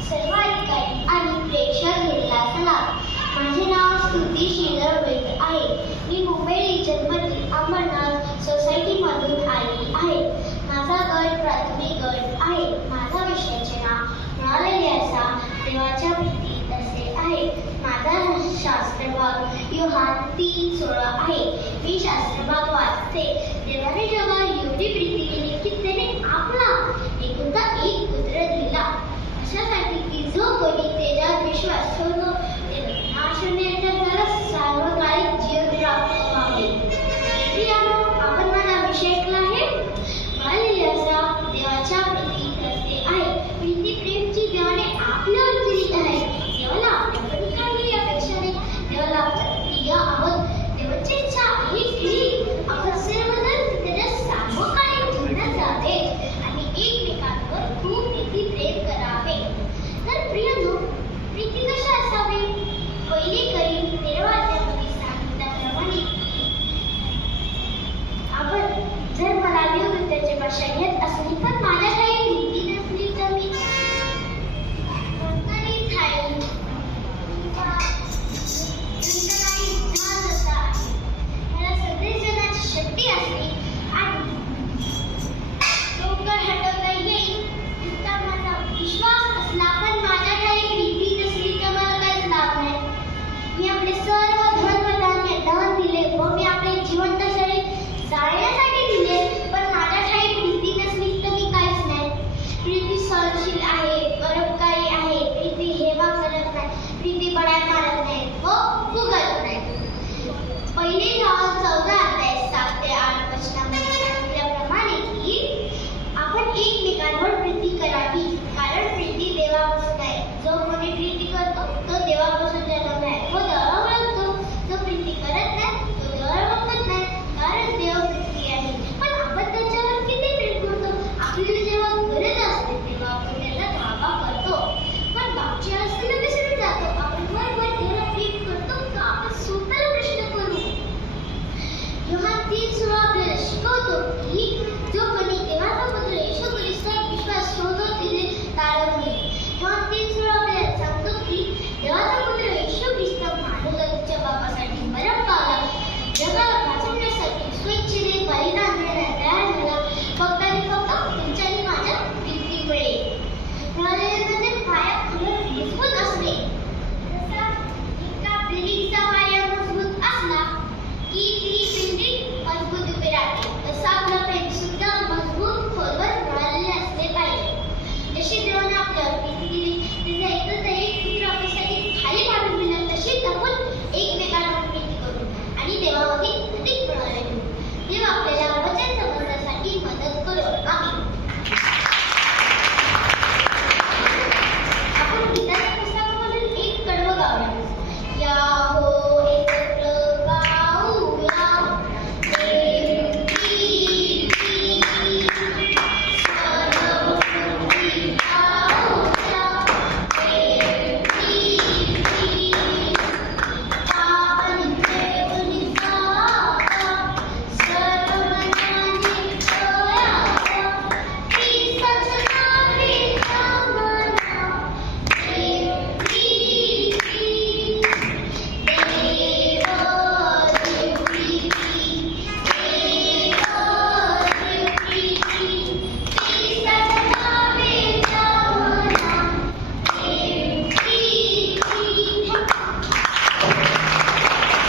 सर्व अधिकारी आणि प्रेक्षक गेला सलाम. माझे नाव स्तुती श्रीधर वैद आहे. मी मुंबई रिजनमधील अंबरनाथ सोसायटीमधून आली आहे. माझा गट प्राथमिक गट आहे. माझा विषयाचे नाव न्यायालयाचा देवाच्या भीती असे आहे. माझा शास्त्रभाग योहान 3:16 आहे. मी शास्त्रभाग वाचते. देवाने जगात